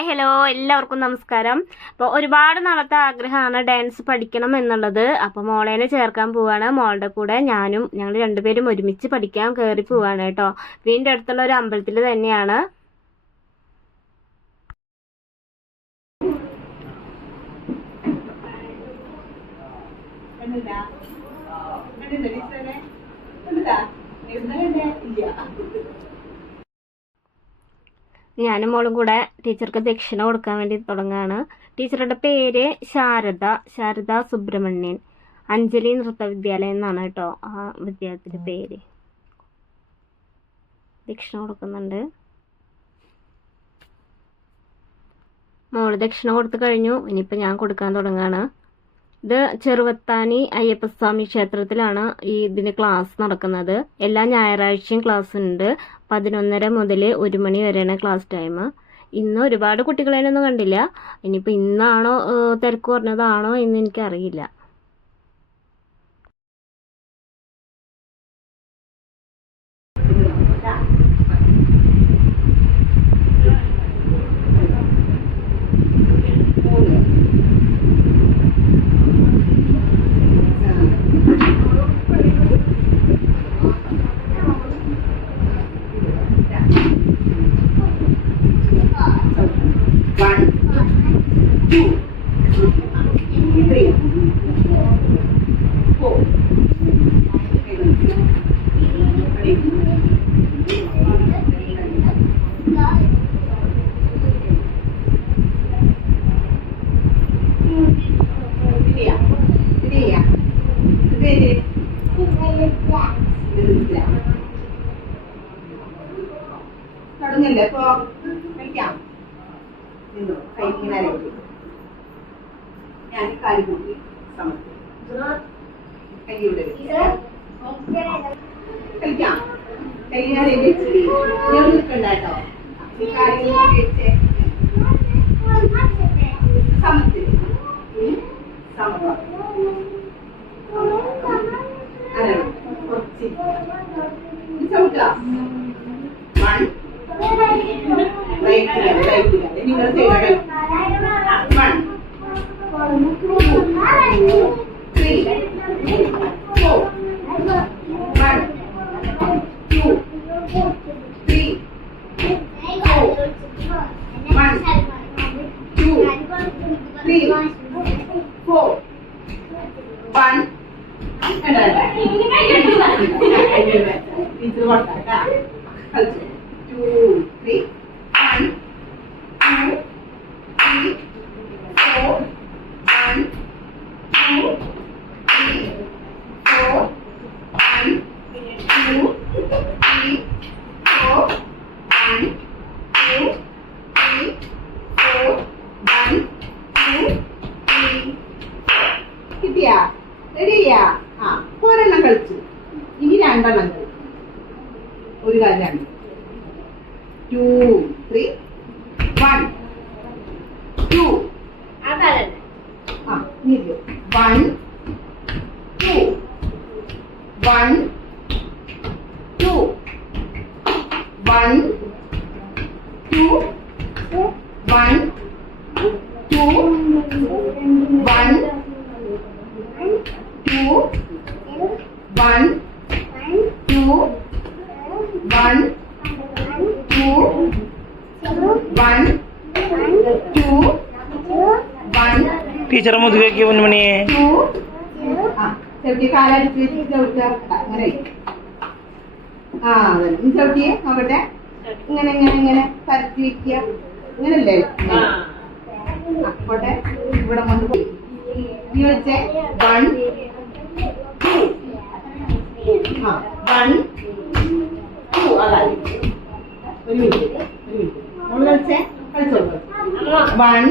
Hi hello എല്ലാവർക്കും നമസ്കാരം. അപ്പോൾ ഒരുപാട് നാളത്തെ ആഗ്രഹമാണ് ഡാൻസ് പഠിക്കണം എന്നുള്ളത്. അപ്പോൾ മോളേനെ ചേർക്കാൻ പോവാണ്. മോളുടെ കൂടെ ഞങ്ങൾ രണ്ടുപേരും ഒരുമിച്ച് പഠിക്കാൻ കയറി പോവാണ് കേട്ടോ. വീടിൻ്റെ അടുത്തുള്ള ഒരു അമ്പലത്തിൽ തന്നെയാണ്. ഞാനും മോളും കൂടെ ടീച്ചർക്ക് ദക്ഷിണ കൊടുക്കാൻ വേണ്ടി തുടങ്ങുകയാണ്. ടീച്ചറുടെ പേര് ശാരദ സുബ്രഹ്മണ്യൻ. അഞ്ജലി നൃത്ത വിദ്യാലയം എന്നാണ് കേട്ടോ ആ വിദ്യാലയത്തിൻ്റെ പേര്. ദക്ഷിണ കൊടുക്കുന്നുണ്ട്. മോള് ദക്ഷിണ കൊടുത്തു കഴിഞ്ഞു. ഇനിയിപ്പോൾ ഞാൻ കൊടുക്കാൻ തുടങ്ങുകയാണ്. ഇത് ചെറുവത്താനി അയ്യപ്പസ്വാമി ക്ഷേത്രത്തിലാണ് ഇതിന് ക്ലാസ് നടക്കുന്നത്. എല്ലാ ഞായറാഴ്ചയും ക്ലാസ് ഉണ്ട്. 11:30 മുതൽ 1 മണി വരെയാണ് ക്ലാസ് ടൈം. ഇന്ന് ഒരുപാട് കുട്ടികളെയൊന്നും കണ്ടില്ല. ഇനിയിപ്പോൾ ഇന്നാണോ തിരക്ക് കുറഞ്ഞതാണോ എന്ന് എനിക്കറിയില്ല. തുടങ്ങല്ലേ ഇപ്പൊ കളിക്കാം. കൈ ഇങ്ങനെ അരയ്ക്കും. ഞാൻ കാല് കൂട്ടി സമർത്തി കൈയുടെ കളിക്കാം. കൈ ഞാൻ നിൽക്കണ്ട കേട്ടോ. വെച്ച് സമർത്തി സമർപ്പ അരണം കുറച്ച് ചവിട്ടാം. നിങ്ങൾ ചെയ്യണം. 1 2 3 4 1 2 3 4 1 2 3 4 1 ടീച്ചർ കൊടുത്താ കളിച്ചു. 2 3 1 2 3 4 1 2 3 4 1 2 3 4 1 2 3 4 1 2 3 കിട്ടിയാ? റെഡിയാ? ഒരെണ്ണം കളിച്ചു. ഇനി 2 എണ്ണം കളിച്ചു. ഒരു കാര്യം 2 3 1 2 1 2 1 2 1 2 1 2 1 2 1 2 1 2 1 2 1 ടീച്ചറെ മുതുകേക്ക് പൊന്മണിയെ ചവിട്ടി കാലടിച്ച് ചവിട്ടുക. അങ്ങനെ ചവിട്ടിയെ നോക്കട്ടെ. ഇങ്ങനെ ഇങ്ങനെ ഇങ്ങനെ പരത്തി വെക്കുക. ഇങ്ങനല്ലേ? അപ്പോട്ടെ ഇവിടെ കൊണ്ട് പോയി നീ വെച്ചേ. 1 2 1 2 അതായി. ഒരു മിനിറ്റ് മോള് കളിച്ചേ. കളിച്ചോളൂ. 1